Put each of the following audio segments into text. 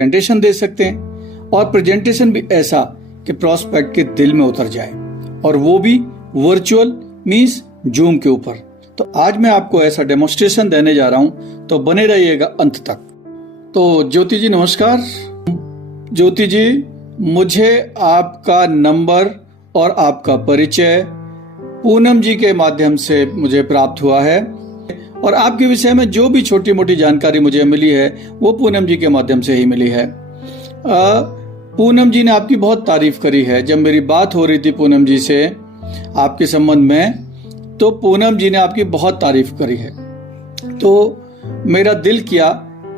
Presentation दे सकते हैं, और प्रेजेंटेशन भी ऐसा कि प्रोस्पेक्ट के दिल में उतर जाए, और वो भी वर्चुअल मींस जूम के ऊपर। तो आज मैं आपको ऐसा डेमोन्स्ट्रेशन देने जा रहा हूं, तो बने रहिएगा अंत तक। तो ज्योति जी नमस्कार। ज्योति जी, मुझे आपका नंबर और आपका परिचय पूनम जी के माध्यम से मुझे प्राप्त हुआ है, और आपके विषय में जो भी छोटी मोटी जानकारी मुझे मिली है वो पूनम जी के माध्यम से ही मिली है। पूनम जी ने आपकी बहुत तारीफ करी है। जब मेरी बात हो रही थी पूनम जी से आपके संबंध में, तो पूनम जी ने आपकी बहुत तारीफ करी है। तो मेरा दिल किया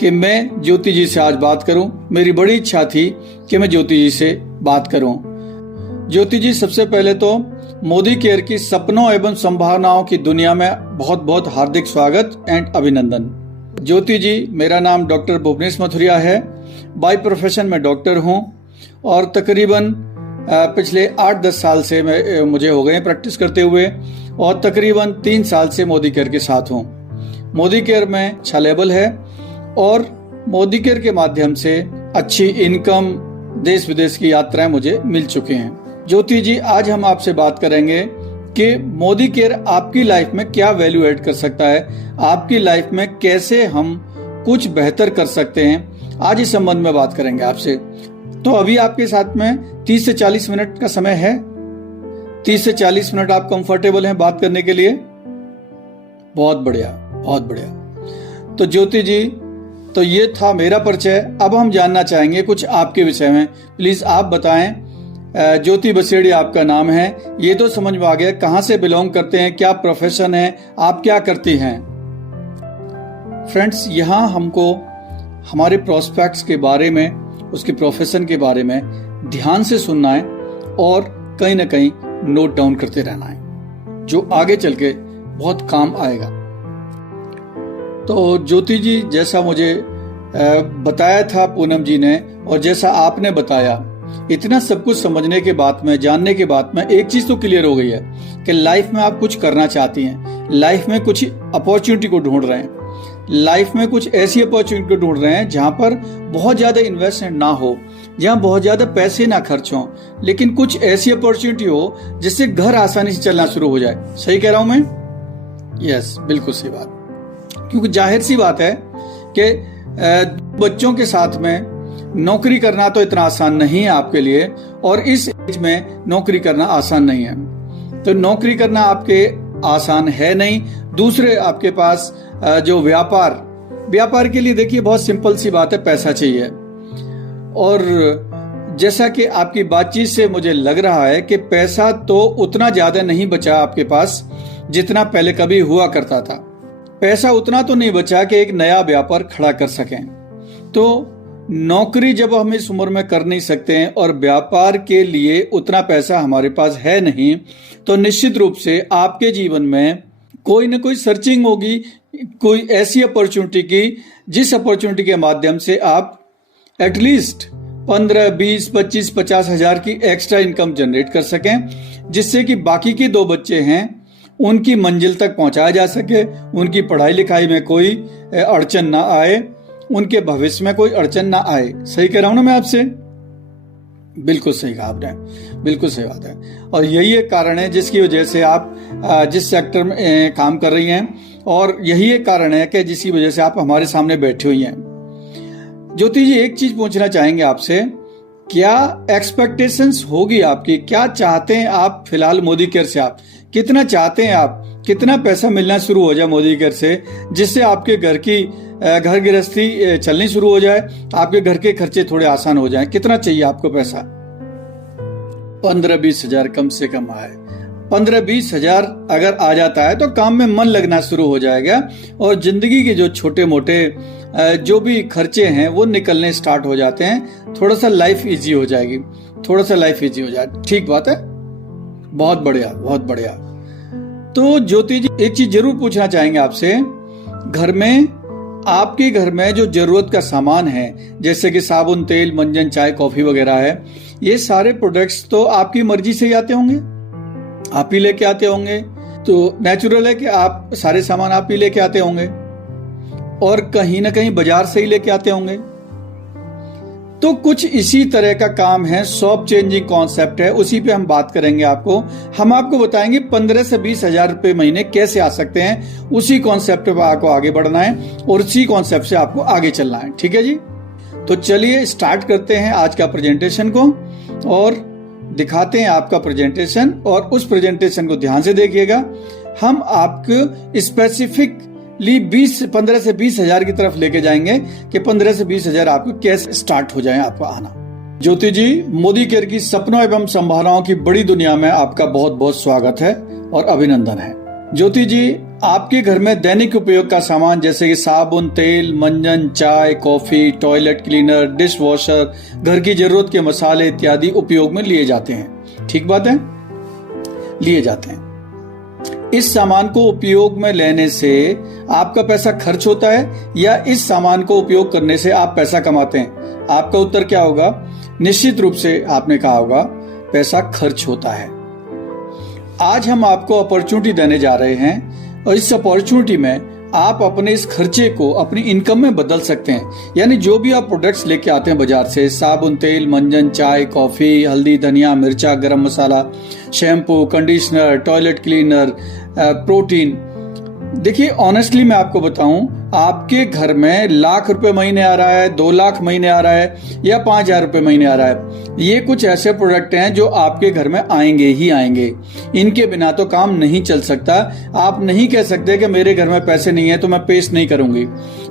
कि मैं ज्योति जी से आज बात करूं। मेरी बड़ी इच्छा थी कि मैं ज्योति जी से बात करूं। ज्योति जी, सबसे पहले तो मोदी केयर की सपनों एवं संभावनाओं की दुनिया में बहुत बहुत हार्दिक स्वागत एंड अभिनंदन। ज्योति जी, मेरा नाम डॉक्टर भुवनेश मथुरिया है। बाय प्रोफेशन में डॉक्टर हूं, और तकरीबन पिछले 8-10 साल से मुझे हो गए प्रैक्टिस करते हुए, और तकरीबन 3 साल से मोदी केयर के साथ हूं। मोदी केयर में अच्छा लेवल है, और मोदी केयर के माध्यम से अच्छी इनकम, देश विदेश की यात्राएं मुझे मिल चुकी हैं। ज्योति जी, आज हम आपसे बात करेंगे कि मोदी केयर आपकी लाइफ में क्या वैल्यू ऐड कर सकता है, आपकी लाइफ में कैसे हम कुछ बेहतर कर सकते हैं। आज इस संबंध में बात करेंगे आपसे। तो अभी आपके साथ में 30 से 40 मिनट का समय है। 30 से 40 मिनट आप कंफर्टेबल हैं बात करने के लिए? बहुत बढ़िया, बहुत बढ़िया। तो ज्योति जी, तो ये था मेरा परिचय। अब हम जानना चाहेंगे कुछ आपके विषय में। प्लीज आप बताएं। ज्योति बसेड़ी आपका नाम है, ये तो समझ में आ गया। कहां से बिलोंग करते हैं, क्या प्रोफेशन है, आप क्या करती हैं? फ्रेंड्स, यहाँ हमको हमारे प्रोस्पेक्ट्स के बारे में, उसके प्रोफेशन के बारे में ध्यान से सुनना है, और कहीं ना कहीं नोट डाउन करते रहना है, जो आगे चल के बहुत काम आएगा। तो ज्योति जी, जैसा मुझे बताया था पूनम जी ने, और जैसा आपने बताया, इतना सब कुछ समझने के बाद में, जानने के बाद में एक चीज तो क्लियर हो गई है कि लाइफ में आप कुछ करना चाहती हैं, लाइफ में कुछ अपॉर्चुनिटी को ढूंढ रहे हैं, लाइफ में कुछ ऐसी अपॉर्चुनिटी को ढूंढ रहे हैं जहां पर बहुत ज्यादा इन्वेस्टमेंट ना हो, जहां बहुत ज्यादा पैसे ना खर्च हो, लेकिन कुछ ऐसी अपॉर्चुनिटी हो जिससे घर आसानी से चलना शुरू हो जाए। सही कह रहा हूं मैं? यस, बिल्कुल सही बात। क्योंकि जाहिर सी बात है कि बच्चों के साथ में नौकरी करना तो इतना आसान नहीं है आपके लिए, और इस एज में नौकरी करना आसान नहीं है। तो नौकरी करना आपके आसान है नहीं। दूसरे, आपके पास जो व्यापार के लिए देखिए बहुत सिंपल सी बात है, पैसा चाहिए। और जैसा कि आपकी बातचीत से मुझे लग रहा है कि पैसा तो उतना ज्यादा नहीं बचा आपके पास जितना पहले कभी हुआ करता था। पैसा उतना तो नहीं बचा कि एक नया व्यापार खड़ा कर सकें। तो नौकरी जब हम इस उम्र में कर नहीं सकते हैं, और व्यापार के लिए उतना पैसा हमारे पास है नहीं, तो निश्चित रूप से आपके जीवन में कोई ना कोई सर्चिंग होगी, कोई ऐसी अपॉर्चुनिटी की जिस अपॉर्चुनिटी के माध्यम से आप एटलीस्ट 15, 20, 25, 50 हजार की एक्स्ट्रा इनकम जनरेट कर सकें, जिससे कि बाकी के 2 बच्चे हैं उनकी मंजिल तक पहुंचाया जा सके, उनकी पढ़ाई लिखाई में कोई अड़चन ना आए, उनके भविष्य में कोई अड़चन ना आए। सही कह रहा हूं ना मैं आपसे? बिल्कुल सही कहा आपने, बिल्कुल सही बात है। और यही एक कारण है जिसकी वजह से आप जिस सेक्टर में काम कर रही हैं, और यही एक कारण है कि जिसकी वजह से आप हमारे सामने बैठी हुई हैं। ज्योति जी, एक चीज पूछना चाहेंगे आपसे, क्या एक्सपेक्टेशंस होगी आपकी? क्या चाहते हैं आप फिलहाल मोदी केयर से? आप कितना चाहते हैं, आप कितना पैसा मिलना शुरू हो जाए मोदी केयर से, जिससे आपके घर गृहस्थी चलनी शुरू हो जाए, आपके घर के खर्चे थोड़े आसान हो जाएं? कितना चाहिए आपको पैसा? 15-20 हजार कम से कम आए। 15-20 हजार अगर आ जाता है तो काम में मन लगना शुरू हो जाएगा, और जिंदगी के जो छोटे मोटे जो भी खर्चे हैं वो निकलने स्टार्ट हो जाते हैं। थोड़ा सा लाइफ इजी हो जाएगी, थोड़ा सा लाइफ इजी हो जाए। ठीक बात है, बहुत बढ़िया, बहुत बढ़िया। तो ज्योति जी, एक चीज जरूर पूछना चाहेंगे आपसे। आपके घर में जो जरूरत का सामान है, जैसे कि साबुन, तेल, मंजन, चाय, कॉफी वगैरह है, ये सारे प्रोडक्ट्स तो आपकी मर्जी से ही आते होंगे, आप ही लेके आते होंगे। तो नेचुरल है कि आप सारे सामान आप ही लेके आते होंगे, और कहीं ना कहीं बाजार से ही लेके आते होंगे। तो कुछ इसी तरह का काम है, शॉप चेंजिंग कॉन्सेप्ट है, उसी पे हम बात करेंगे आपको। हम आपको बताएंगे 15 से 20 हजार रुपए महीने कैसे आ सकते हैं। उसी कॉन्सेप्ट पे आपको आगे बढ़ना है और उसी कॉन्सेप्ट से आपको आगे चलना है। ठीक है जी, तो चलिए स्टार्ट करते हैं आज का प्रेजेंटेशन को और दिखाते हैं आपका प्रेजेंटेशन। और उस प्रेजेंटेशन को ध्यान से देखिएगा। हम आपको स्पेसिफिकली 15 से 20 हजार की तरफ लेके जाएंगे कि 15 से 20 हजार आपको कैसे स्टार्ट हो जाए आपको आना। ज्योति जी, मोदी केयर की सपनों एवं संभावनाओं की बड़ी दुनिया में आपका बहुत बहुत स्वागत है और अभिनंदन है। ज्योति जी, आपके घर में दैनिक उपयोग का सामान जैसे कि साबुन, तेल, मंजन, चाय, coffee, toilet cleaner, dish washer, घर की जरूरत के मसाले इत्यादि उपयोग में लिए जाते हैं। ठीक बात है, लिए जाते हैं। इस सामान को उपयोग में लेने से आपका पैसा खर्च होता है या इस सामान को उपयोग करने से आप पैसा कमाते हैं? आपका उत्तर क्या होगा? निश्चित रूप से आपने कहा होगा पैसा खर्च होता है। आज हम आपको अपॉर्चुनिटी देने जा रहे हैं और इस अपॉर्चुनिटी में आप अपने इस खर्चे को अपनी इनकम में बदल सकते हैं। यानी जो भी आप प्रोडक्ट्स लेके आते हैं बाजार से, साबुन, तेल, मंजन, चाय, कॉफी, हल्दी, धनिया, मिर्चा, गरम मसाला, shampoo, conditioner, toilet cleaner, protein, देखिए ऑनेस्टली मैं आपको बताऊं, आपके घर में लाख रुपए महीने आ रहा है, 2 लाख महीने आ रहा है या 5,000 रुपए महीने आ रहा है, ये कुछ ऐसे प्रोडक्ट हैं जो आपके घर में आएंगे ही आएंगे। इनके बिना तो काम नहीं चल सकता। आप नहीं कह सकते कि मेरे घर में पैसे नहीं है तो मैं पेस्ट नहीं करूंगी।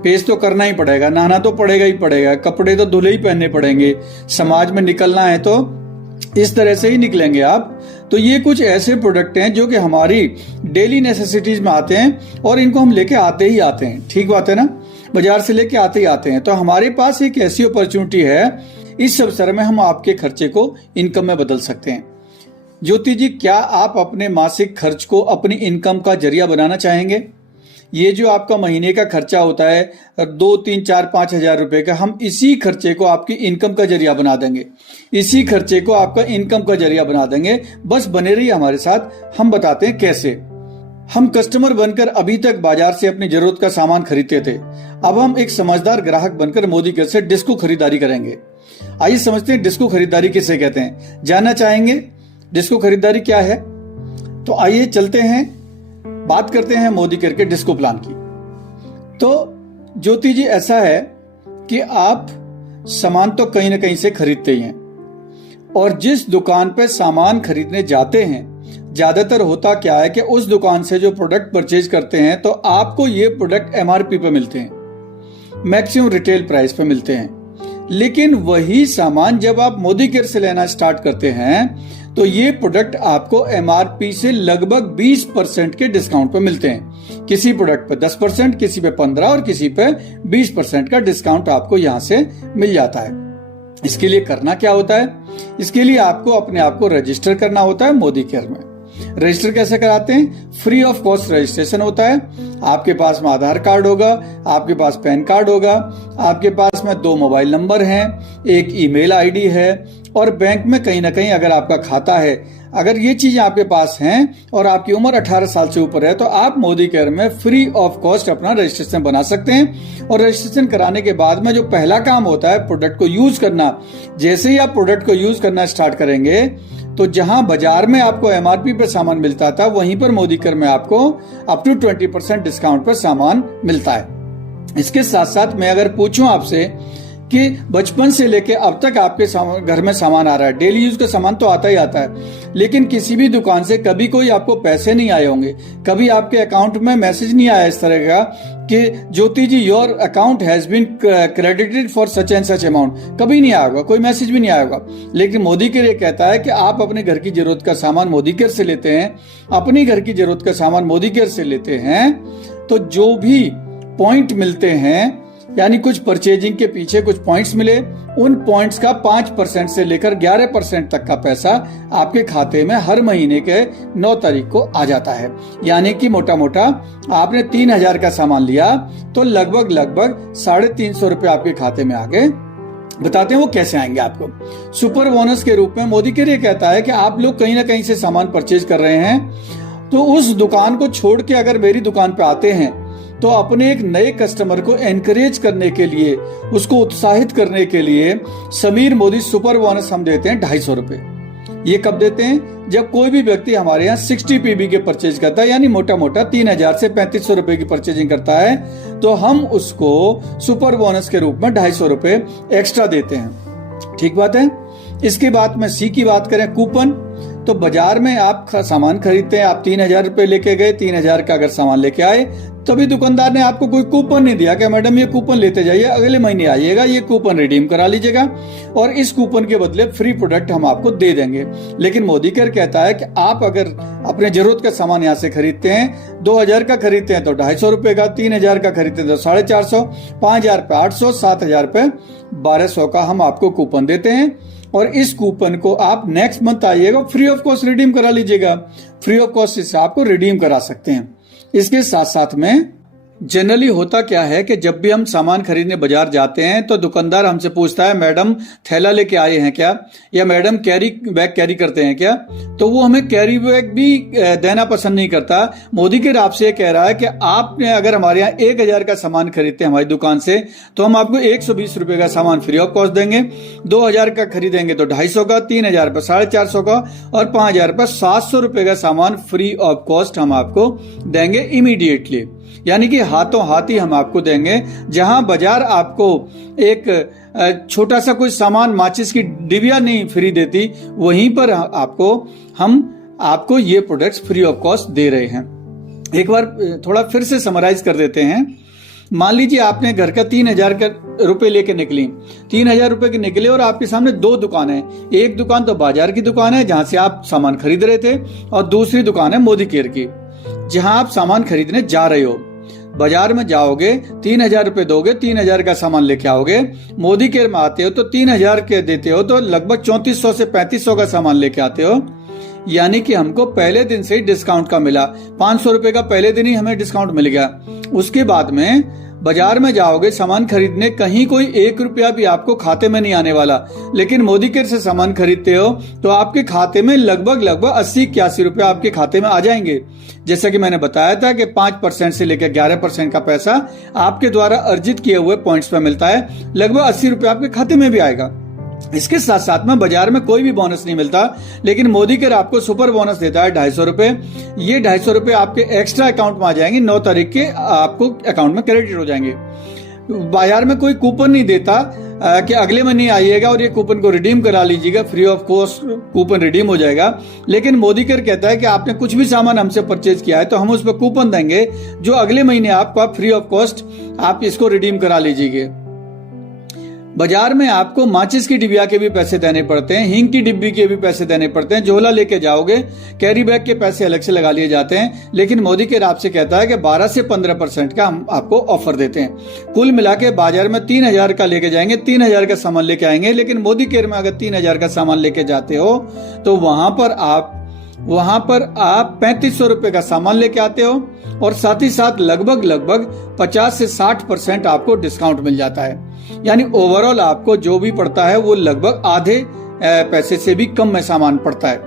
पेस्ट तो करना ही पड़ेगा, नहाना तो पड़ेगा ही पड़ेगा, कपड़े तो धुले ही पहनने पड़ेंगे, समाज में निकलना है तो इस तरह से ही निकलेंगे आप। तो ये कुछ ऐसे प्रोडक्ट हैं जो कि हमारी डेली नेसेसिटीज में आते हैं और इनको हम लेके आते ही आते हैं। ठीक बात है ना, बाजार से लेके आते ही आते हैं। तो हमारे पास एक ऐसी अपॉर्चुनिटी है, इस अवसर में हम आपके खर्चे को इनकम में बदल सकते हैं। ज्योति जी, क्या आप अपने मासिक खर्च को अपनी इनकम का जरिया बनाना चाहेंगे? ये जो आपका महीने का खर्चा होता है 2, 3, 4, 5 हजार रुपए का, हम इसी खर्चे को आपकी इनकम का जरिया बना देंगे। इसी खर्चे को आपका इनकम का जरिया बना देंगे। बस बने रहिए हमारे साथ, हम बताते हैं कैसे। हम कस्टमर बनकर अभी तक बाजार से अपनी जरूरत का सामान खरीदते थे। अब हम एक समझदार ग्राहक बनकर मोदी केयर से डिस्को खरीदारी करेंगे। आइए समझते हैं डिस्को खरीदारी किसे कहते हैं। जानना चाहेंगे डिस्को खरीदारी क्या है? तो आइए चलते हैं, बात करते हैं मोदी केयर के डिस्को प्लान की। तो ज्योति जी, ऐसा है कि आप सामान तो कहीं ना कहीं से खरीदते ही हैं और जिस दुकान पे सामान खरीदने जाते हैं, ज्यादातर होता क्या है कि उस दुकान से जो प्रोडक्ट परचेज करते हैं तो आपको ये प्रोडक्ट MRP पे मिलते हैं, मैक्सिमम रिटेल प्राइस पे मिलते हैं। लेकिन वही सामान जब आप मोदी केयर से लेना स्टार्ट करते हैं तो ये प्रोडक्ट आपको MRP से लगभग 20% के डिस्काउंट पे मिलते हैं। किसी प्रोडक्ट पे 10%, किसी पे 15% और किसी पे 20% का डिस्काउंट आपको यहाँ से मिल जाता है। इसके लिए करना क्या होता है? इसके लिए आपको अपने आप को रजिस्टर करना होता है मोदी केयर में। रजिस्टर कैसे कराते हैं? फ्री ऑफ कॉस्ट रजिस्ट्रेशन होता है। आपके पास में आधार कार्ड होगा, आपके पास पैन कार्ड होगा, आपके पास में 2 मोबाइल नंबर हैं, एक ईमेल आईडी है और बैंक में कहीं ना कहीं अगर आपका खाता है। अगर ये चीजें आपके पास हैं और आपकी उम्र 18 साल से ऊपर है तो आप मोदी केयर में फ्री ऑफ कॉस्ट अपना रजिस्ट्रेशन बना सकते हैं। और रजिस्ट्रेशन कराने के बाद में जो पहला काम होता है प्रोडक्ट को यूज करना। जैसे ही आप प्रोडक्ट को यूज करना स्टार्ट करेंगे तो जहां बाजार में आपको MRP पे सामान मिलता था, वहीं पर मोदी केयर में आपको अप टू 20% डिस्काउंट पर सामान मिलता है। इसके साथ साथ मैं अगर पूछूं आपसे कि बचपन से लेके अब तक आपके घर में सामान आ रहा है, डेली यूज का सामान तो आता ही आता है, लेकिन किसी भी दुकान से कभी कोई आपको पैसे नहीं आए होंगे, कभी आपके अकाउंट में मैसेज नहीं आया इस तरह का कि Jyoti ji your account has been credited for such and such amount, कभी नहीं आया होगा, कोई मैसेज भी नहीं आया होगा। लेकिन मोदी केयर ये कहता है कि आप अपने घर की जरूरत का सामान मोदी केयर से लेते हैं, अपनी घर की जरूरत का सामान मोदी केयर से लेते हैं तो जो भी पॉइंट मिलते हैं, यानी कुछ परचेजिंग के पीछे कुछ पॉइंट्स मिले, उन पॉइंट्स का 5% से लेकर 11% तक का पैसा आपके खाते में हर महीने के 9 तारीख को आ जाता है। यानी कि मोटा मोटा आपने 3,000 का सामान लिया तो लगभग 350 रुपए आपके खाते में आ गए। बताते हैं वो कैसे आएंगे आपको। सुपर बोनस के रूप में मोदी केयर ये कहता है कि आप लोग कहीं ना कहीं से सामान परचेज कर रहे हैं तो उस दुकान को छोड़ के अगर मेरी दुकान पे आते हैं तो अपने एक नए कस्टमर को एनकरेज करने के लिए, उसको उत्साहित करने के लिए समीर मोदी सुपर बोनस हम देते हैं 250 रुपए। ये कब देते हैं? जब कोई भी व्यक्ति हमारे यहाँ 60 पीबी के परचेज करता है, यानी मोटा मोटा 3000 से 3500 रुपए की परचेजिंग करता है, तो हम उसको सुपर बोनस के रूप में 250 रुपए एक्स्ट्रा देते हैं। ठीक बात है। इसके बाद में सी की बात करें, कूपन। तो बाजार में आप सामान खरीदते हैं, आप 3000 रुपए लेके गए, 3000 का अगर सामान लेके आए, तभी दुकानदार ने आपको कोई कूपन नहीं दिया कि मैडम ये कूपन लेते जाइए, अगले महीने आइएगा, ये कूपन रिडीम करा लीजिएगा और इस कूपन के बदले फ्री प्रोडक्ट हम आपको दे देंगे। लेकिन मोदी केयर कहता है कि आप अगर अपने जरूरत का सामान यहाँ से खरीदते हैं, 2000 का खरीदते हैं तो 250 रुपए का, 3000 का खरीदते हैं तो 450, 5000 पे 800, 7000 पे 1200 का हम आपको कूपन देते हैं। और इस कूपन को आप नेक्स्ट मंथ आइएगा, फ्री ऑफ कॉस्ट रिडीम करा लीजिएगा। फ्री ऑफ कॉस्ट से आपको रिडीम करा सकते हैं। इसके साथ साथ में जनरली होता क्या है कि जब भी हम सामान खरीदने बाजार जाते हैं तो दुकानदार हमसे पूछता है, मैडम थैला लेके आए हैं क्या, या मैडम कैरी बैग कैरी करते हैं क्या? तो वो हमें कैरी बैग भी देना पसंद नहीं करता। मोदी केयर आपसे ये कह रहा है कि आपने अगर हमारे यहाँ 1000 का सामान खरीदते हैं हमारी दुकान से, तो हम आपको 120 रुपए का सामान फ्री ऑफ कॉस्ट देंगे। 2000 का खरीदेंगे तो 250 का, 3000 पर 450 का और 5000 पर 700 रुपए का सामान फ्री ऑफ कॉस्ट हम आपको देंगे इमीडिएटली। यानी कि हाथों हाथ ही हम आपको देंगे। जहां बाजार आपको एक छोटा सा कोई सामान, माचिस की डिबिया नहीं फ्री देती, वहीं पर हम आपको ये प्रोडक्ट्स फ्री ऑफ कॉस्ट दे रहे हैं। एक बार थोड़ा फिर से समराइज कर देते हैं। मान लीजिए आपने घर का 3000 रुपए लेके निकली, 3000 रुपए के निकले और आपके सामने 2 दुकान है। एक दुकान तो बाजार की दुकान है जहां से आप सामान खरीद रहे थे, और दूसरी दुकान है मोदी केयर की, जहां आप सामान खरीदने जा रहे हो। बाजार में जाओगे, 3000 रुपए दोगे, 3000 का सामान लेके आओगे। मोदी केयर में आते हो तो 3000 के देते हो तो लगभग 3400 से 3500 का सामान लेके आते हो। यानी कि हमको पहले दिन से ही डिस्काउंट का मिला, 500 रुपए का पहले दिन ही हमें डिस्काउंट मिल गया। उसके बाद में बाजार में जाओगे सामान खरीदने, कहीं कोई 1 रुपया भी आपको खाते में नहीं आने वाला। लेकिन मोदी केयर से सामान खरीदते हो तो आपके खाते में लगभग 80-81 रुपए आपके खाते में आ जाएंगे। जैसा कि मैंने बताया था कि 5% से लेकर 11% का पैसा आपके द्वारा अर्जित किए हुए पॉइंट्स पर मिलता है, लगभग 80 रुपए आपके खाते में भी आएगा। इसके साथ साथ में बाजार में कोई भी बोनस नहीं मिलता, लेकिन मोदी केयर आपको सुपर बोनस देता है 250 रुपए। ये 250 रुपए आपके एक्स्ट्रा अकाउंट में आ जाएंगे, 9 तारीख के आपको अकाउंट में क्रेडिट हो जाएंगे। बाजार में कोई कूपन नहीं देता कि अगले महीने आइएगा और ये कूपन को रिडीम करा लीजिएगा, free of cost coupon redeem हो जाएगा। लेकिन मोदी केयर कहता है कि आपने कुछ भी सामान हमसे परचेज किया है तो हम उस पर कूपन देंगे, जो अगले महीने आपको फ्री ऑफ कॉस्ट आप इसको रिडीम करा लीजिए। बाजार में आपको माचिस की डिबिया के भी पैसे देने पड़ते हैं, हींग की डिब्बी के भी पैसे देने पड़ते हैं। झोला लेके जाओगे, कैरी बैग के पैसे अलग से लगा लिए जाते हैं। लेकिन मोदी केयर आपसे कहता है कि 12 से 15% का हम आपको ऑफर देते हैं। कुल मिला के बाजार में 3000 का लेके जाएंगे, 3000 का सामान लेके आएंगे। लेकिन मोदी केयर में अगर 3000 का सामान लेके जाते हो तो वहां पर आप 3500 रुपए का सामान लेके आते हो और साथ ही साथ लगभग 50 से 60% आपको डिस्काउंट मिल जाता है। यानी ओवरऑल आपको जो भी पड़ता है वो लगभग आधे पैसे से भी कम में सामान पड़ता है।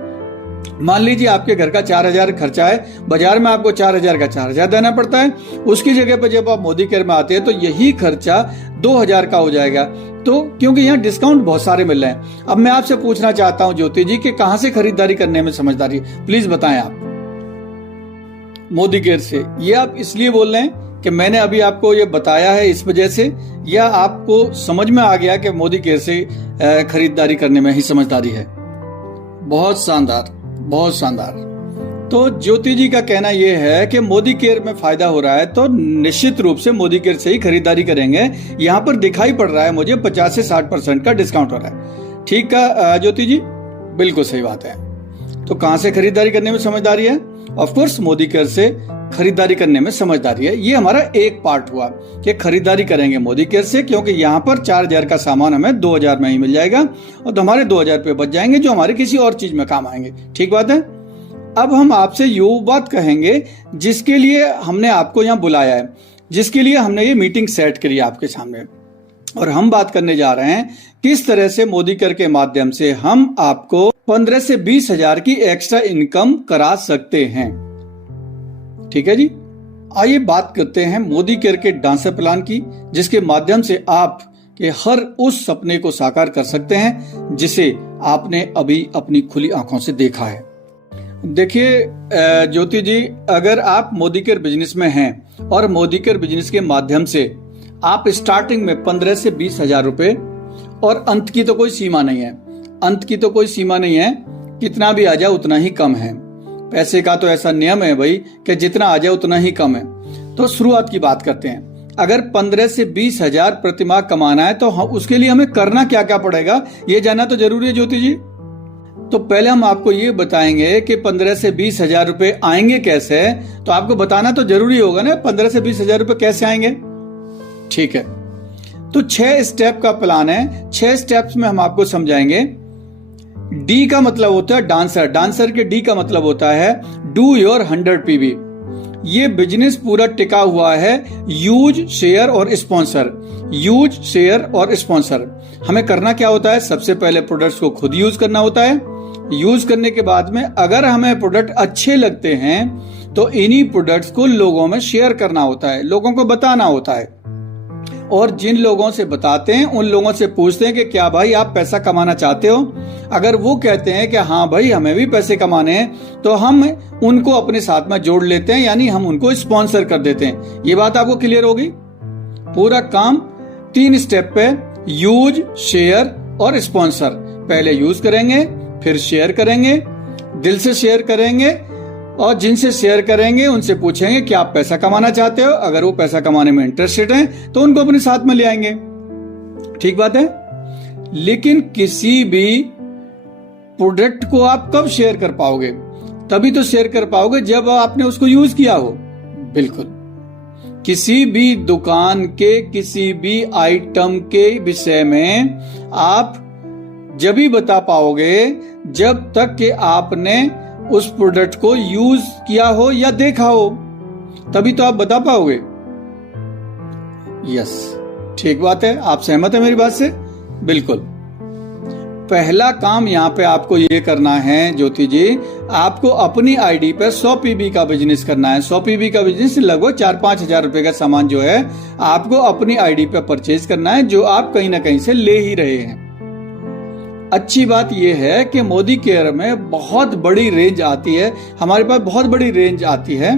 मान लीजिए आपके घर का 4000 खर्चा है, बाजार में आपको 4000 का 4000 देना पड़ता है। उसकी जगह पर जब आप मोदी केयर में आते हैं तो यही खर्चा 2000 का हो जाएगा। तो क्योंकि यहाँ डिस्काउंट बहुत सारे मिल रहे हैं। अब मैं आपसे पूछना चाहता हूँ ज्योति जी कि कहां से खरीदारी करने में समझदारी है, प्लीज बताएं आप। मोदी केयर से ये आप इसलिए बोल रहे हैं कि मैंने अभी आपको ये बताया है इस वजह से, या आपको समझ में आ गया कि मोदी केयर से खरीदारी करने में ही समझदारी है? बहुत शानदार, बहुत शानदार। तो ज्योति जी का कहना यह है कि मोदी केयर में फायदा हो रहा है तो निश्चित रूप से मोदी केयर से ही खरीदारी करेंगे। यहाँ पर दिखाई पड़ रहा है मुझे 50 से 60% का डिस्काउंट हो रहा है। ठीक का ज्योति जी, बिल्कुल सही बात है। तो कहां से खरीदारी करने में समझदारी है? ऑफ कोर्स मोदी केयर से खरीदारी करने में समझदारी है। ये हमारा एक पार्ट हुआ कि खरीदारी करेंगे मोदी केयर से, क्योंकि यहाँ पर 4000 का सामान हमें 2000 में ही मिल जाएगा और तो हमारे 2000 रुपये बच जाएंगे जो हमारे किसी और चीज में काम आएंगे। ठीक बात है। अब हम आपसे यो बात कहेंगे जिसके लिए हमने आपको यहाँ बुलाया है, जिसके लिए हमने ये मीटिंग सेट करी आपके सामने, और हम बात करने जा रहे हैं किस तरह से मोदी केयर के माध्यम से हम आपको 15 से 20 हजार की एक्स्ट्रा इनकम करा सकते हैं। ठीक है जी। आइए बात करते हैं मोदी केयर के डांसर प्लान की, जिसके माध्यम से आप के हर उस सपने को साकार कर सकते हैं जिसे आपने अभी अपनी खुली आंखों से देखा है। देखिए ज्योति जी, अगर आप मोदी केयर बिजनेस में हैं और मोदी केयर बिजनेस के माध्यम से आप स्टार्टिंग में 15 से 20 हजार रुपए, और अंत की तो कोई सीमा नहीं है, अंत की तो कोई सीमा नहीं है, कितना भी आ जाए उतना ही कम है। पैसे का तो ऐसा नियम है भाई कि जितना आ जाए उतना ही कम है। तो शुरुआत की बात करते हैं। अगर 15 से 20 हजार प्रतिमाह कमाना है तो उसके लिए हमें करना क्या क्या पड़ेगा, ये जानना तो जरूरी है ज्योति जी। तो पहले हम आपको ये बताएंगे कि 15 से 20 हजार रुपए आएंगे कैसे, तो आपको बताना तो जरूरी होगा ना 15 से 20 हजार रुपए कैसे आएंगे। ठीक है, तो 6 स्टेप का प्लान है। 6 स्टेप्स में हम आपको समझाएंगे। डी का मतलब होता है डांसर, डांसर के डी का मतलब होता है डू योर 100 पीवी। ये बिजनेस पूरा टिका हुआ है यूज, शेयर और स्पॉन्सर, यूज, शेयर और स्पॉन्सर। हमें करना क्या होता है, सबसे पहले प्रोडक्ट्स को खुद यूज करना होता है। यूज करने के बाद में अगर हमें प्रोडक्ट अच्छे लगते हैं तो इन्हीं प्रोडक्ट्स को लोगों में शेयर करना होता है, लोगों को बताना होता है। और जिन लोगों से बताते हैं उन लोगों से पूछते हैं कि क्या भाई आप पैसा कमाना चाहते हो। अगर वो कहते हैं कि हाँ भाई हमें भी पैसे कमाने हैं, तो हम उनको अपने साथ में जोड़ लेते हैं, यानी हम उनको स्पॉन्सर कर देते हैं। ये बात आपको क्लियर होगी। पूरा काम 3 स्टेप पे, यूज, शेयर और स्पॉन्सर। पहले यूज करेंगे, फिर शेयर करेंगे, दिल से शेयर करेंगे, और जिनसे शेयर करेंगे उनसे पूछेंगे कि आप पैसा कमाना चाहते हो। अगर वो पैसा कमाने में इंटरेस्टेड हैं तो उनको अपने साथ में ले आएंगे। ठीक बात है। लेकिन किसी भी प्रोडक्ट को आप कब शेयर कर पाओगे, तभी तो शेयर कर पाओगे जब आपने उसको यूज किया हो। बिल्कुल, किसी भी दुकान के किसी भी आइटम के विषय में आप जब ही बता पाओगे जब तक कि आपने उस प्रोडक्ट को यूज किया हो या देखा हो, तभी तो आप बता पाओगे। यस, ठीक बात है। आप सहमत है मेरी बात से? बिल्कुल। पहला काम यहाँ पे आपको ये करना है ज्योति जी, आपको अपनी आईडी पर 100 पीबी का बिजनेस करना है। 100 पीबी का बिजनेस लगभग 4-5 हजार रुपए का सामान जो है आपको अपनी आईडी पर परचेज करना है, जो आप कहीं ना कहीं से ले ही रहे हैं। अच्छी बात यह है कि मोदी केयर में बहुत बड़ी रेंज आती है, हमारे पास बहुत बड़ी रेंज आती है।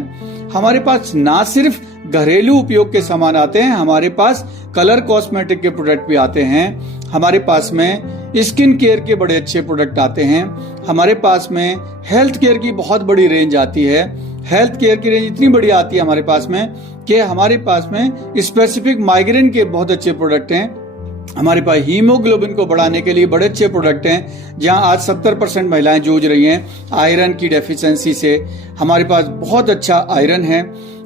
हमारे पास ना सिर्फ घरेलू उपयोग के सामान आते हैं, हमारे पास कलर कॉस्मेटिक के प्रोडक्ट भी आते हैं, हमारे पास में स्किन केयर के बड़े अच्छे प्रोडक्ट आते हैं, हमारे पास में हेल्थ केयर की बहुत बड़ी रेंज आती है। हेल्थ केयर की रेंज इतनी बड़ी आती है हमारे पास में कि हमारे पास में स्पेसिफिक माइग्रेन के बहुत अच्छे प्रोडक्ट हैं। हमारे पास हीमोग्लोबिन को बढ़ाने के लिए बड़े अच्छे प्रोडक्ट हैं, जहां आज 70% महिलाएं जूझ रही हैं आयरन की डेफिशिएंसी से। हमारे पास बहुत अच्छा आयरन है।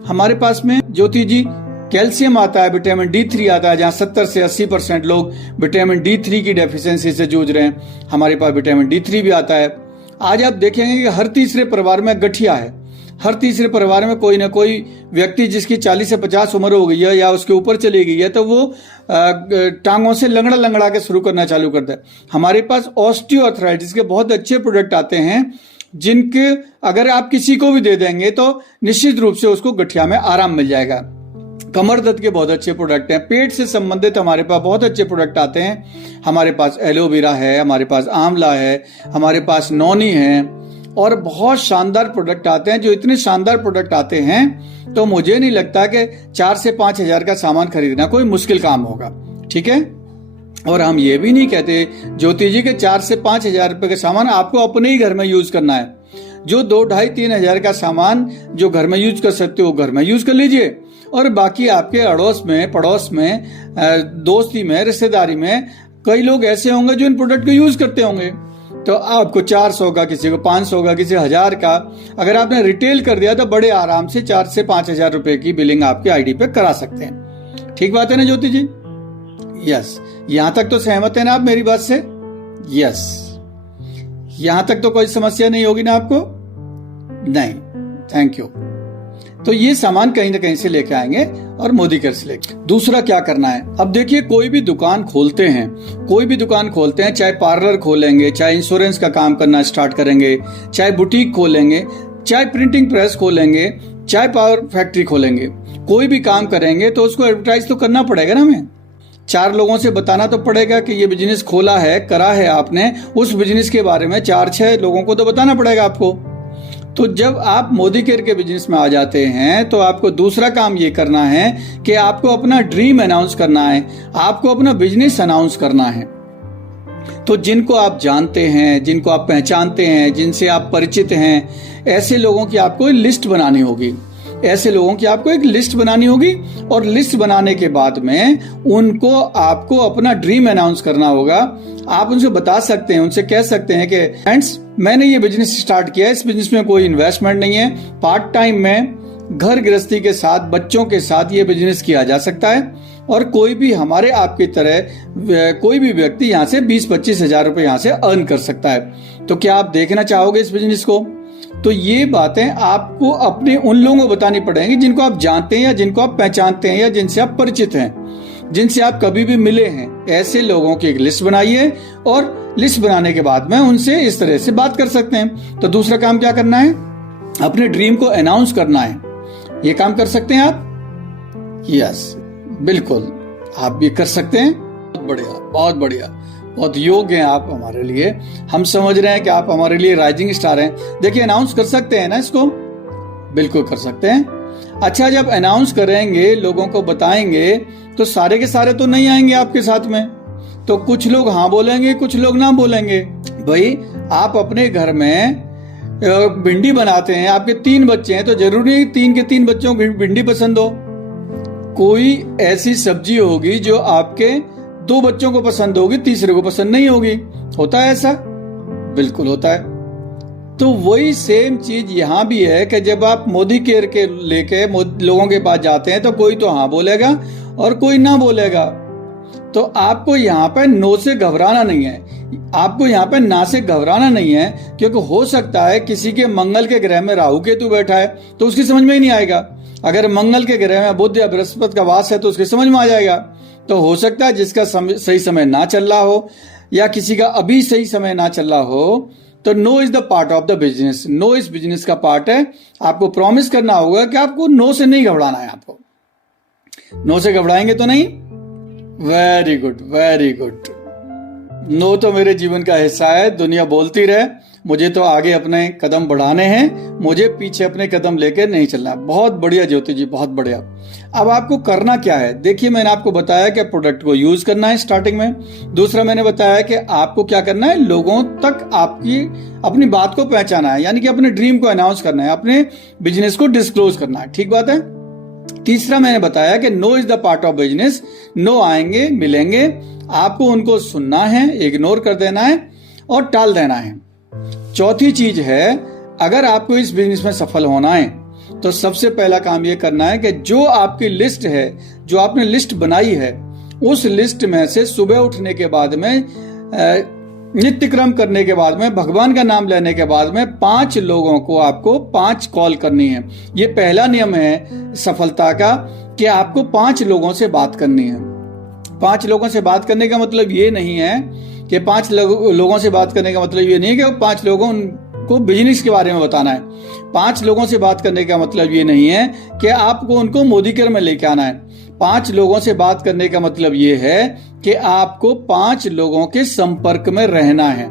हमारे पास में ज्योति जी कैल्शियम आता है, विटामिन D3 आता है, जहां 70 से 80% लोग विटामिन D3 की डेफिशिएंसी से जूझ रहे हैं। हमारे पास विटामिन D3 भी आता है। आज आप देखेंगे कि हर तीसरे परिवार में गठिया है, हर तीसरे परिवार में कोई ना कोई व्यक्ति जिसकी 40 से 50 उम्र हो गई है या उसके ऊपर चली गई है, तो वो टांगों से लंगड़ा लंगड़ा के शुरू करना चालू करता है। हमारे पास ऑस्टियोआर्थराइटिस के बहुत अच्छे प्रोडक्ट आते हैं, जिनके अगर आप किसी को भी दे देंगे तो निश्चित रूप से उसको गठिया में आराम मिल जाएगा। कमर दर्द के बहुत अच्छे प्रोडक्ट हैं। पेट से संबंधित हमारे पास बहुत अच्छे प्रोडक्ट आते हैं। हमारे पास एलोवेरा है, हमारे पास आंवला है, हमारे पास नौनी है, और बहुत शानदार प्रोडक्ट आते हैं। जो इतने शानदार प्रोडक्ट आते हैं तो मुझे नहीं लगता कि 4 से 5 हजार का सामान खरीदना कोई मुश्किल काम होगा। ठीक है। और हम ये भी नहीं कहते ज्योति जी के 4 से 5 हजार रुपए का सामान आपको अपने ही घर में यूज करना है। जो 2, 2.5, 3 हजार का सामान जो घर में यूज कर सकते हो घर में यूज कर लीजिए, और बाकी आपके अड़ोस में, पड़ोस में, दोस्ती में, रिश्तेदारी में कई लोग ऐसे होंगे जो इन प्रोडक्ट को यूज करते होंगे। तो आपको 400 का, किसी को 500 का, किसी 1000 का, अगर आपने रिटेल कर दिया तो बड़े आराम से 4 से 5 हजार रुपए की बिलिंग आपके आईडी पे करा सकते हैं। ठीक बात है ना ज्योति जी? यस। यहां तक तो सहमत है ना आप मेरी बात से? यस। यहां तक तो कोई समस्या नहीं होगी ना आपको? नहीं। Thank you. तो ये सामान कहीं ना कहीं से लेके आएंगे और मोदी केयर से लेके। दूसरा क्या करना है, अब देखिए कोई भी दुकान खोलते हैं, कोई भी दुकान खोलते हैं, चाहे पार्लर खोलेंगे, चाहे इंश्योरेंस का काम करना स्टार्ट करेंगे, चाहे बुटीक खोलेंगे, चाहे प्रिंटिंग प्रेस खोलेंगे, चाय पावर फैक्ट्री खोलेंगे, कोई भी काम करेंगे तो उसको एडवर्टाइज तो करना पड़ेगा ना हमें। 4 लोगों से बताना तो पड़ेगा कि ये बिजनेस खोला है, करा है आपने, उस बिजनेस के बारे में 4-6 लोगों को तो बताना पड़ेगा आपको। तो जब आप मोदी केयर के बिजनेस में आ जाते हैं तो आपको दूसरा काम ये करना है कि आपको अपना ड्रीम अनाउंस करना है, आपको अपना बिजनेस अनाउंस करना है। तो जिनको आप जानते हैं, जिनको आप पहचानते हैं, जिनसे आप परिचित हैं, ऐसे लोगों की आपको लिस्ट बनानी होगी। ऐसे लोगों की आपको एक लिस्ट बनानी होगी और लिस्ट बनाने के बाद में उनको आपको अपना ड्रीम अनाउंस करना होगा। आप उनसे बता सकते हैं, उनसे कह सकते हैं कि फ्रेंड्स, मैंने ये बिजनेस स्टार्ट किया है, इस बिजनेस में कोई इन्वेस्टमेंट नहीं है, पार्ट टाइम में घर गृहस्थी के साथ, बच्चों के साथ ये बिजनेस किया जा सकता है और कोई भी हमारे आपकी तरह कोई भी व्यक्ति यहाँ से 20-25 हजार रुपए यहाँ से अर्न कर सकता है। तो क्या आप देखना चाहोगे इस बिजनेस को? तो ये बातें आपको अपने उन लोगों को बतानी पड़ेंगी जिनको आप जानते हैं या जिनको आप पहचानते हैं या जिनसे आप परिचित हैं, जिनसे आप कभी भी मिले हैं। ऐसे लोगों की एक लिस्ट बनाइए और लिस्ट बनाने के बाद में उनसे इस तरह से बात कर सकते हैं। तो दूसरा काम क्या करना है? अपने ड्रीम को अनाउंस करना है। ये काम कर सकते हैं आप? यस, बिल्कुल आप भी कर सकते हैं। बहुत बढ़िया, बहुत बढ़िया, बहुत योग्य हैं आप हमारे लिए। हम समझ रहे हैं कि आप हमारे लिए राइजिंग स्टार हैं। देखिए, अनाउंस कर सकते हैं ना इसको? बिल्कुल कर सकते हैं। अच्छा, जब अनाउंस करेंगे, लोगों को बताएंगे, तो सारे के सारे तो नहीं आएंगे आपके साथ में। तो कुछ लोग हाँ बोलेंगे, कुछ लोग ना बोलेंगे। भाई, आप अपने घर में भिंडी बनाते हैं, आपके 3 बच्चे हैं, तो जरूरी नहीं 3 के 3 बच्चों को भिंडी पसंद हो। कोई ऐसी सब्जी होगी जो आपके 2 बच्चों को पसंद होगी, तीसरे को पसंद नहीं होगी। होता है ऐसा? बिल्कुल होता है। तो वही सेम चीज यहां भी है कि जब आप मोदी केयर के लेके लोगों के पास जाते हैं तो कोई तो हाँ बोलेगा और कोई ना बोलेगा। तो आपको यहाँ पे नो से घबराना नहीं है, आपको यहाँ पे ना से घबराना नहीं है, क्योंकि हो सकता है किसी के मंगल के ग्रह में राहु केतु बैठा है तो उसकी समझ में ही नहीं आएगा। अगर मंगल के ग्रह में बुध या बृहस्पति का वास है तो उसकी समझ में आ जाएगा। तो हो सकता है जिसका सही समय ना चल रहा हो या किसी का अभी सही समय ना चल रहा हो, तो no is the part of the business. No इस बिजनेस का पार्ट है। आपको प्रॉमिस करना होगा कि आपको नो से नहीं घबराना है। आपको नो से घबराएंगे तो नहीं। Very good, very good. No तो मेरे जीवन का हिस्सा है। दुनिया बोलती रहे, मुझे तो आगे अपने कदम बढ़ाने हैं, मुझे पीछे अपने कदम लेके नहीं चलना। बहुत बढ़िया ज्योति जी, बहुत बढ़िया। अब आपको करना क्या है? देखिए, मैंने आपको बताया कि प्रोडक्ट को यूज करना है स्टार्टिंग में। दूसरा मैंने बताया कि आपको क्या करना है, लोगों तक आपकी अपनी बात को पहचाना है, यानी कि अपने ड्रीम को अनाउंस करना है, अपने बिजनेस को डिस्क्लोज करना है। ठीक बात है। तीसरा मैंने बताया कि no is the part of business. No आएंगे, मिलेंगे, आपको उनको सुनना है, इग्नोर कर देना है और टाल देना है। चौथी चीज है, अगर आपको इस बिजनेस में सफल होना है तो सबसे पहला काम यह करना है कि जो आपकी लिस्ट है, जो आपने लिस्ट बनाई है, उस लिस्ट में से सुबह उठने के बाद में, नित्य क्रम करने के बाद में, भगवान का नाम लेने के बाद में 5 लोगों को आपको 5 कॉल करनी है। ये पहला नियम है सफलता का कि आपको 5 लोगों से बात करनी है। 5 लोगों से बात करने का मतलब ये नहीं है कि 5 लोगों से बात करने का मतलब ये नहीं है कि 5 लोगों को बिजनेस के बारे में बताना है। 5 लोगों से बात करने का मतलब ये नहीं है कि आपको उनको मोदी केयर में लेके आना है। 5 लोगों से बात करने का मतलब ये है कि आपको 5 लोगों के संपर्क में रहना है।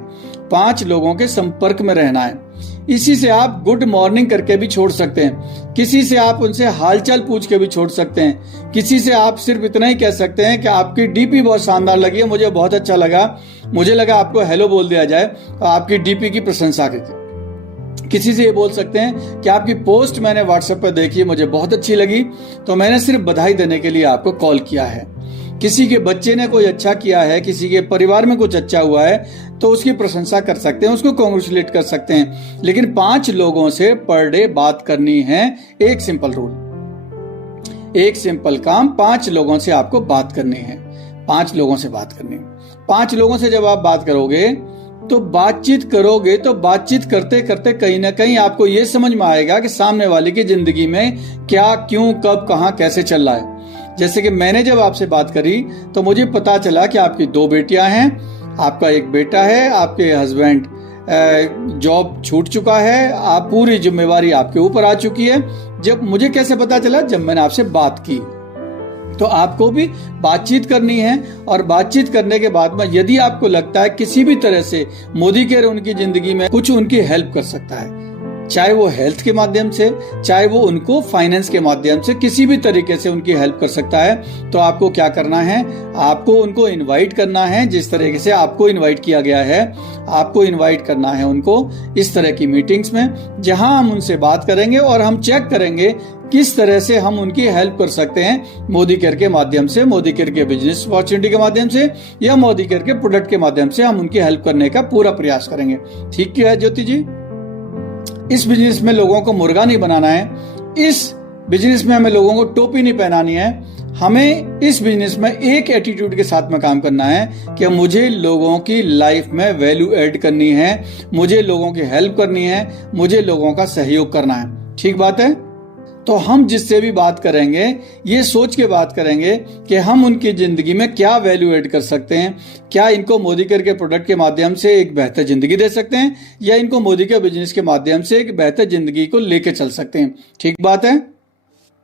5 लोगों के संपर्क में रहना है। इसी से आप गुड मॉर्निंग करके भी छोड़ सकते हैं, किसी से आप उनसे हालचाल पूछ के भी छोड़ सकते हैं, किसी से आप सिर्फ इतना ही कह सकते हैं कि आपकी डीपी बहुत शानदार लगी है, मुझे बहुत अच्छा लगा, मुझे लगा आपको हेलो बोल दिया जाए और आपकी डीपी की प्रशंसा करके। किसी से ये बोल सकते हैं कि आपकी पोस्ट मैंने व्हाट्सएप पर देखी, मुझे बहुत अच्छी लगी, तो मैंने सिर्फ बधाई देने के लिए आपको कॉल किया है। किसी के बच्चे ने कोई अच्छा किया है, किसी के परिवार में कुछ अच्छा हुआ है, तो उसकी प्रशंसा कर सकते हैं, उसको कॉन्ग्रेचुलेट कर सकते हैं। लेकिन 5 लोगों से पर डे बात करनी है। एक सिंपल रूल, एक सिंपल काम, 5 लोगों से आपको बात करनी है। 5 लोगों से बात करनी है। 5 लोगों से जब आप बात करोगे तो बातचीत करोगे तो बातचीत करते करते कहीं ना कहीं आपको ये समझ में आएगा कि सामने वाले की जिंदगी में क्या, क्यों, कब, कहां, कैसे चल रहा है। जैसे कि मैंने जब आपसे बात करी तो मुझे पता चला कि आपकी 2 बेटियां हैं, आपका एक बेटा है, आपके हस्बैंड जॉब छूट चुका है, आप पूरी जिम्मेवारी आपके ऊपर आ चुकी है। जब मुझे कैसे पता चला? जब मैंने आपसे बात की। तो आपको भी बातचीत करनी है, और बातचीत करने के बाद में यदि आपको लगता है किसी भी तरह से मोदी केयर उनकी जिंदगी में कुछ उनकी हेल्प कर सकता है, चाहे वो हेल्थ के माध्यम से, चाहे वो उनको फाइनेंस के माध्यम से, किसी भी तरीके से उनकी हेल्प कर सकता है, तो आपको क्या करना है? आपको उनको इनवाइट करना है। जिस तरीके से आपको इनवाइट किया गया है, आपको इनवाइट करना है उनको इस तरह की मीटिंग्स में, जहां हम उनसे बात करेंगे और हम चेक करेंगे किस तरह से हम उनकी हेल्प कर सकते हैं, मोदी केयर के माध्यम से, मोदी केयर के बिजनेस अपॉर्चुनिटी के माध्यम से, या मोदी केयर के प्रोडक्ट के माध्यम से हम उनकी हेल्प करने का पूरा प्रयास करेंगे। ठीक है ज्योति जी? इस बिजनेस में लोगों को मुर्गा नहीं बनाना है, इस बिजनेस में हमें लोगों को टोपी नहीं पहनानी है। हमें इस बिजनेस में एक एटीट्यूड के साथ में काम करना है कि मुझे लोगों की लाइफ में वैल्यू ऐड करनी है, मुझे लोगों की हेल्प करनी है, मुझे लोगों का सहयोग करना है। ठीक बात है? तो हम जिससे भी बात करेंगे ये सोच के बात करेंगे कि हम उनकी जिंदगी में क्या वैल्यू ऐड कर सकते हैं, क्या इनको मोदी केयर के प्रोडक्ट के माध्यम से एक बेहतर जिंदगी दे सकते हैं, या इनको मोदी केयर बिजनेस के माध्यम से एक बेहतर जिंदगी को लेकर चल सकते हैं। ठीक बात है?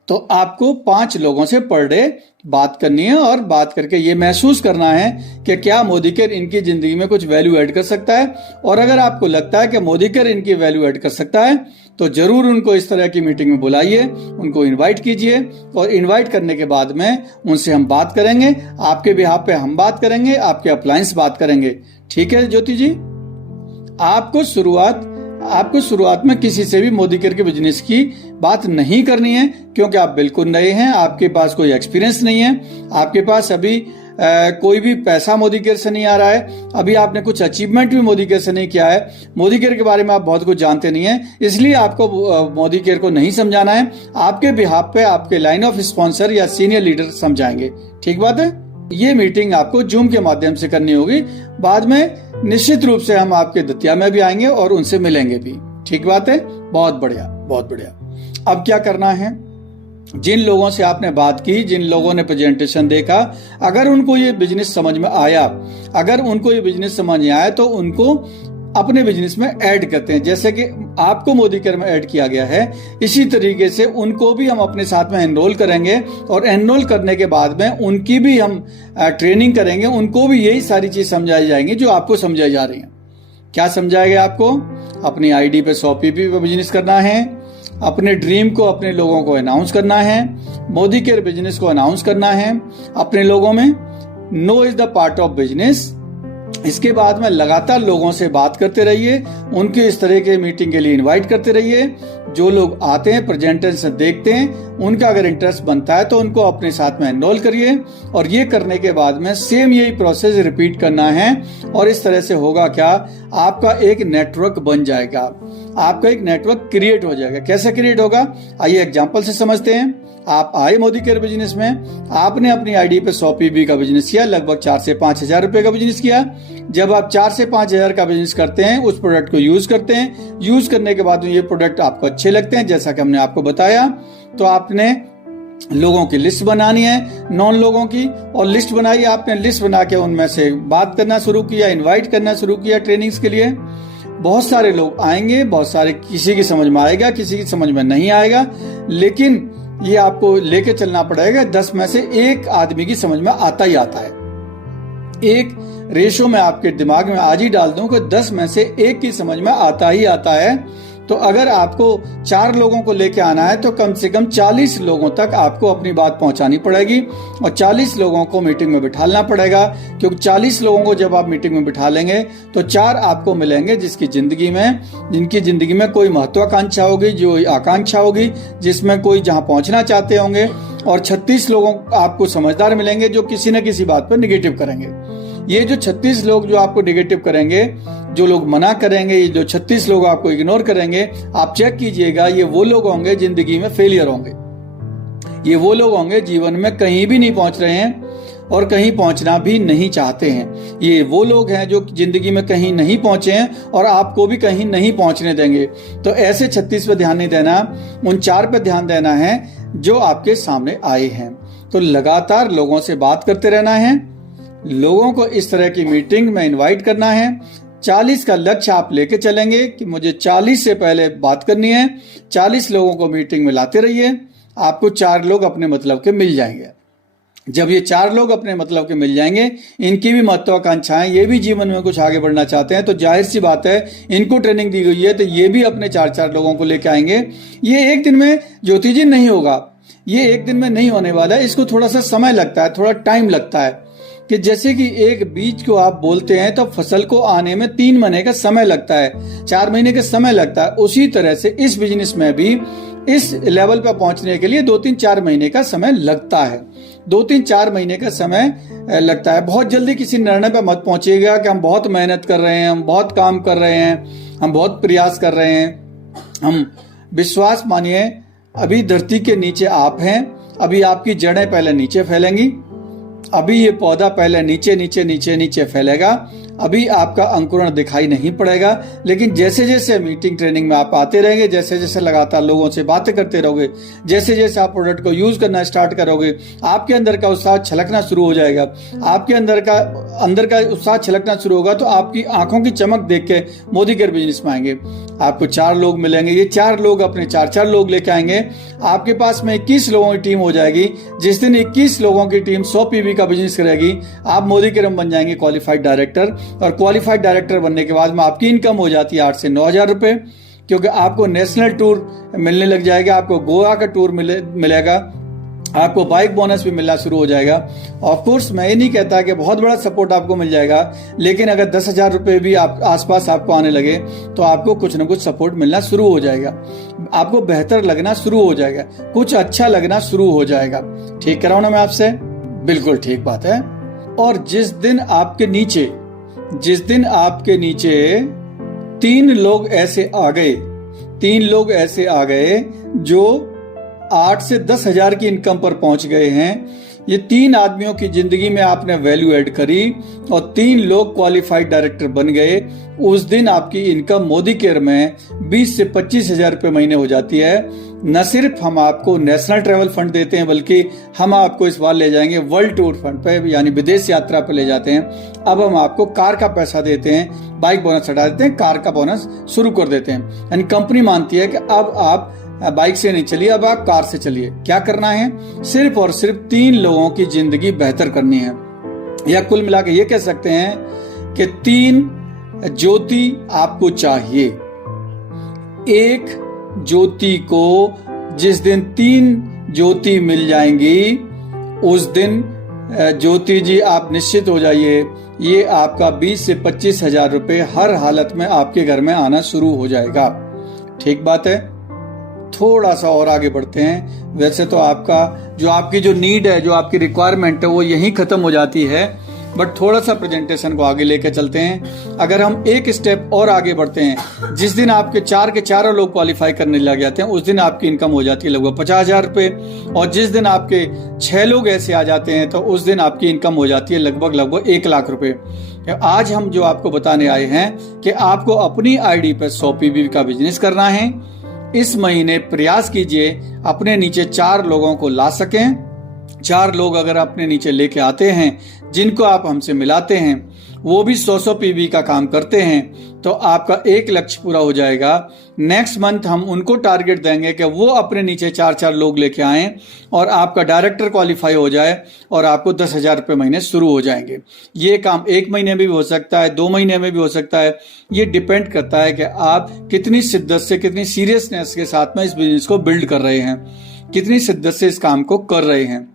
तो आपको 5 लोगों से पर डे बात करनी है, और बात करके ये महसूस करना है कि क्या मोदी केयर इनकी जिंदगी में कुछ वैल्यू ऐड कर सकता है। और अगर आपको लगता है कि मोदी केयर इनकी वैल्यू ऐड कर सकता है, तो जरूर उनको इस तरह की मीटिंग में बुलाइए, उनको इनवाइट कीजिए, और इनवाइट करने के बाद में उनसे हम बात करेंगे, आपके बिहाफ पे हम बात करेंगे, आपके अप्लायंस बात करेंगे। ठीक है ज्योति जी? आपको शुरुआत में किसी से भी मोदी केयर के बिजनेस की बात नहीं करनी है, क्योंकि आप बिल्कुल नए हैं, आपके पास कोई एक्सपीरियंस नहीं है, आपके पास अभी कोई भी पैसा मोदी केयर से नहीं आ रहा है, अभी आपने कुछ अचीवमेंट भी मोदी केयर से नहीं किया है, मोदी केयर के बारे में आप बहुत कुछ जानते नहीं है, इसलिए आपको मोदी केयर को नहीं समझाना है। आपके बिहाफ पे आपके लाइन ऑफ स्पॉन्सर या सीनियर लीडर समझाएंगे। ठीक बात है? ये मीटिंग आपको जूम के माध्यम से करनी होगी। बाद में निश्चित रूप से हम आपके दतिया में भी आएंगे और उनसे मिलेंगे भी। ठीक बात है? बहुत बढ़िया, बहुत बढ़िया। अब क्या करना है? जिन लोगों से आपने बात की, जिन लोगों ने प्रेजेंटेशन देखा, अगर उनको ये बिजनेस समझ में आया, तो उनको अपने बिजनेस में ऐड करते हैं। जैसे कि आपको मोदी केयर में ऐड किया गया है, इसी तरीके से उनको भी हम अपने साथ में एनरोल करेंगे, और एनरोल करने के बाद में उनकी भी हम ट्रेनिंग करेंगे, उनको भी यही सारी चीज समझाई जाएंगी जो आपको समझाई जा रही है। क्या समझाएगा आपको? अपनी आईडी पे 100 पीपी पे बिजनेस करना है, अपने ड्रीम को अपने लोगों को अनाउंस करना है, मोदी केयर बिजनेस को अनाउंस करना है अपने लोगों में। No is the part of business. इसके बाद में लगातार लोगों से बात करते रहिए, उनके इस तरह के मीटिंग के लिए इनवाइट करते रहिए। जो लोग आते हैं, प्रेजेंटेशन देखते हैं, उनका अगर इंटरेस्ट बनता है तो उनको अपने साथ में एनरोल करिए, और ये करने के बाद में सेम यही प्रोसेस रिपीट करना है। और इस तरह से होगा क्या? आपका एक नेटवर्क बन जाएगा, आपका एक नेटवर्क क्रिएट हो जाएगा। कैसे क्रिएट होगा? आइए एग्जांपल से समझते हैं। आप आए मोदी केयर बिजनेस में, आपने अपनी आईडी पे 100 पीबी का बिजनेस किया, लगभग 4 से 5 हजार रुपए का बिजनेस किया। जब आप 4 से 5 हजार का बिजनेस करते हैं, उस प्रोडक्ट को यूज करते हैं, यूज करने के बाद ये प्रोडक्ट आपको अच्छे लगते हैं, जैसा कि हमने आपको बताया, तो आपने लोगों की लिस्ट बनानी है, नॉन लोगों की, और लिस्ट बनाई। आपने लिस्ट बना के उनमें से बात करना शुरू किया, इन्वाइट करना शुरू किया ट्रेनिंग्स के लिए। बहुत सारे लोग आएंगे, बहुत सारे, किसी की समझ में आएगा, किसी की समझ में नहीं आएगा, लेकिन ये आपको लेके चलना पड़ेगा। 10 में से 1 आदमी की समझ में आता ही आता है। एक रेशो में आपके दिमाग में आज ही डाल दूं कि 10 में से 1 की समझ में आता ही आता है। तो अगर आपको 4 लोगों को लेके आना है, तो कम से कम 40 लोगों तक आपको अपनी बात पहुंचानी पड़ेगी, और 40 लोगों को मीटिंग में बिठाना पड़ेगा। क्योंकि 40 लोगों को जब आप मीटिंग में बिठा लेंगे, तो 4 आपको मिलेंगे जिनकी जिंदगी में कोई महत्वाकांक्षा होगी, जो आकांक्षा होगी, जिसमें कोई जहां पहुंचना चाहते होंगे, और 36 लोगों आपको समझदार मिलेंगे जो किसी न किसी बात पर निगेटिव करेंगे। ये जो 36 लोग जो आपको नेगेटिव करेंगे, जो लोग मना करेंगे, ये जो 36 लोग आपको इग्नोर करेंगे, आप चेक कीजिएगा, ये वो लोग होंगे जिंदगी में फेलियर होंगे। ये वो लोग होंगे जीवन में कहीं भी नहीं पहुंच रहे हैं, और कहीं पहुंचना भी नहीं चाहते हैं। ये वो लोग हैं जो जिंदगी में कहीं नहीं पहुंचे हैं, और आपको भी कहीं नहीं पहुंचने देंगे। तो ऐसे 36 पे ध्यान नहीं देना, उन 4 पे ध्यान देना है जो आपके सामने आए हैं। तो लगातार लोगों से बात करते रहना है, लोगों को इस तरह की मीटिंग में इनवाइट करना है, 40 का लक्ष्य आप लेके चलेंगे कि मुझे 40 से पहले बात करनी है, 40 लोगों को मीटिंग में लाते रहिए, आपको 4 लोग अपने मतलब के मिल जाएंगे। जब ये 4 लोग अपने मतलब के मिल जाएंगे, इनकी भी महत्वाकांक्षाएं, ये भी जीवन में कुछ आगे बढ़ना चाहते हैं, तो जाहिर सी बात है इनको ट्रेनिंग दी गई है तो ये भी अपने 4 लोगों को लेके आएंगे। ये एक दिन में ज्योति जी नहीं होगा, ये एक दिन में नहीं होने वाला है, इसको थोड़ा सा समय लगता है, थोड़ा टाइम लगता है। कि जैसे कि एक बीज को आप बोलते हैं तो फसल को आने में 3 महीने का समय लगता है, 4 महीने का समय लगता है, उसी तरह से इस बिजनेस में भी इस लेवल पर पहुंचने के लिए 2-3-4 महीने का समय लगता है। 2-3-4 महीने का समय लगता है। बहुत जल्दी किसी निर्णय पर मत पहुंचिएगा कि हम बहुत मेहनत कर रहे हैं, हम बहुत काम कर रहे हैं, हम बहुत प्रयास कर रहे हैं। हम विश्वास मानिए, अभी धरती के नीचे आप हैं, अभी आपकी जड़ें पहले नीचे फैलेंगी, अभी ये पौधा पहले नीचे नीचे नीचे नीचे फैलेगा, अभी आपका अंकुरण दिखाई नहीं पड़ेगा। लेकिन जैसे जैसे मीटिंग ट्रेनिंग में आप आते रहेंगे, जैसे जैसे लगातार लोगों से बातें करते रहोगे, जैसे जैसे आप प्रोडक्ट को यूज करना स्टार्ट करोगे, आपके अंदर का उत्साह छलकना शुरू हो जाएगा। आपके अंदर का उत्साह छलकना शुरू होगा तो आपकी आंखों की चमक देख के मोदी केयर बिजनेस में आएंगे। आपको 4 लोग मिलेंगे, ये 4 लोग अपने 4 लोग लेके आएंगे। आपके पास में 21 लोगों की टीम हो जाएगी। जिस दिन 21 लोगों की टीम 100 पीवी का बिजनेस करेगी, आप मोदी केयर में बन जाएंगे क्वालिफाइड डायरेक्टर। और क्वालिफाइड डायरेक्टर बनने के बाद में आपकी इनकम हो जाती है 8 से 9 हजार रुपए, क्योंकि आपको नेशनल टूर मिलने लग जाएगा, आपको गोवा का टूर मिलेगा, आपको बाइक बोनस भी मिलना शुरू हो जाएगा। ऑफ कोर्स मैं ये नहीं कहता कि बहुत बड़ा सपोर्ट आपको मिल जाएगा, लेकिन अगर 10,000 रुपए भी आप आसपास आपको आने लगे तो आपको कुछ ना कुछ सपोर्ट मिलना शुरू हो जाएगा, आपको बेहतर लगना शुरू हो जाएगा, कुछ अच्छा लगना शुरू हो जाएगा। ठीक कह रहा हूं ना मैं आपसे? बिल्कुल ठीक बात है। और जिस दिन आपके नीचे 3 लोग ऐसे आ गए जो 8 से 10 हजार की इनकम पर पहुंच गए हैं, ये 3 आदमियों की जिंदगी में आपने वैल्यू ऐड करी और 3 लोग क्वालिफाइड डायरेक्टर बन गए, उस दिन आपकी इनकम मोदी केयर में 20 से 25 हजार रुपए महीने हो जाती है। न सिर्फ हम आपको नेशनल ट्रैवल फंड देते हैं, बल्कि हम आपको इस बार ले जाएंगे वर्ल्ड टूर फंड पे, यानी विदेश यात्रा पे ले जाते हैं। अब हम आपको कार का पैसा देते हैं, बाइक बोनस हटा देते हैं, कार का बोनस शुरू कर देते हैं। यानी कंपनी मानती है कि अब आप बाइक से नहीं चलिए, अब आप कार से चलिए। क्या करना है? सिर्फ और सिर्फ 3 लोगों की जिंदगी बेहतर करनी है। या कुल मिला के ये कह सकते हैं कि 3 ज्योति आपको चाहिए। एक ज्योति को जिस दिन 3 ज्योति मिल जाएंगी, उस दिन ज्योति जी आप निश्चित हो जाइए, ये आपका 20 से 25 हजार रुपए हर हालत में आपके घर में आना शुरू हो जाएगा। ठीक बात है। थोड़ा सा और आगे बढ़ते हैं। वैसे तो आपकी जो नीड है, जो आपकी रिक्वायरमेंट है, वो यहीं खत्म हो जाती है, बट थोड़ा सा प्रेजेंटेशन को आगे लेकर चलते हैं। अगर हम एक स्टेप और आगे बढ़ते हैं, जिस दिन आपके 4 के 4 लोग क्वालिफाई करने लग जाते हैं, उस दिन आपकी इनकम हो जाती है लगभग 50 हजार रुपए। और जिस दिन आपके 6 लोग ऐसे आ जाते हैं, तो उस दिन आपकी इनकम हो जाती है लगभग 1 लाख रुपए। आज हम जो आपको बताने आए हैं कि आपको अपनी आईडी पर 100 पीवी का बिजनेस करना है। इस महीने प्रयास कीजिए अपने नीचे 4 लोगों को ला सकें। 4 लोग अगर अपने नीचे लेके आते हैं, जिनको आप हमसे मिलाते हैं, वो भी 100 पीवी का काम करते हैं, तो आपका एक लक्ष्य पूरा हो जाएगा। नेक्स्ट मंथ हम उनको टारगेट देंगे कि वो अपने नीचे 4 लोग लेके आएं और आपका डायरेक्टर क्वालिफाई हो जाए और आपको 10 हजार रुपये महीने शुरू हो जाएंगे। ये काम 1 महीने में भी हो सकता है, 2 महीने में भी हो सकता है। ये डिपेंड करता है कि आप कितनी शिद्दत से, कितनी सीरियसनेस के साथ में इस बिजनेस को बिल्ड कर रहे हैं, कितनी शिद्दत से इस काम को कर रहे हैं।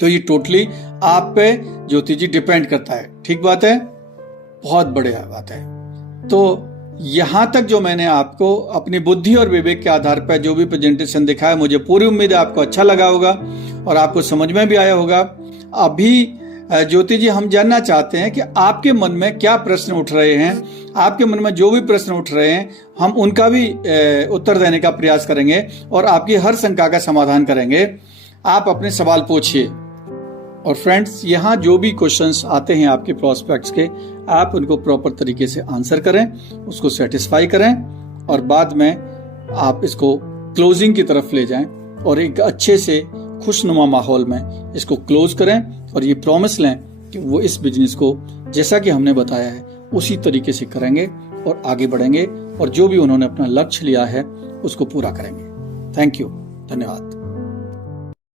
तो ये टोटली आप पे ज्योति जी डिपेंड करता है। ठीक बात है, बहुत बढ़िया बात है। तो यहां तक जो मैंने आपको अपनी बुद्धि और विवेक के आधार पर जो भी प्रेजेंटेशन दिखाया, मुझे पूरी उम्मीद है आपको अच्छा लगा होगा और आपको समझ में भी आया होगा। अभी ज्योति जी हम जानना चाहते हैं कि आपके मन में क्या प्रश्न उठ रहे हैं। आपके मन में जो भी प्रश्न उठ रहे हैं, हम उनका भी उत्तर देने का प्रयास करेंगे और आपकी हर शंका का समाधान करेंगे। आप अपने सवाल पूछिए। और फ्रेंड्स, यहाँ जो भी क्वेश्चंस आते हैं आपके प्रोस्पेक्ट्स के, आप उनको प्रॉपर तरीके से आंसर करें, उसको सेटिस्फाई करें और बाद में आप इसको क्लोजिंग की तरफ ले जाएं और एक अच्छे से खुशनुमा माहौल में इसको क्लोज करें और ये प्रॉमिस लें कि वो इस बिजनेस को जैसा कि हमने बताया है उसी तरीके से करेंगे और आगे बढ़ेंगे और जो भी उन्होंने अपना लक्ष्य लिया है उसको पूरा करेंगे। थैंक यू, धन्यवाद।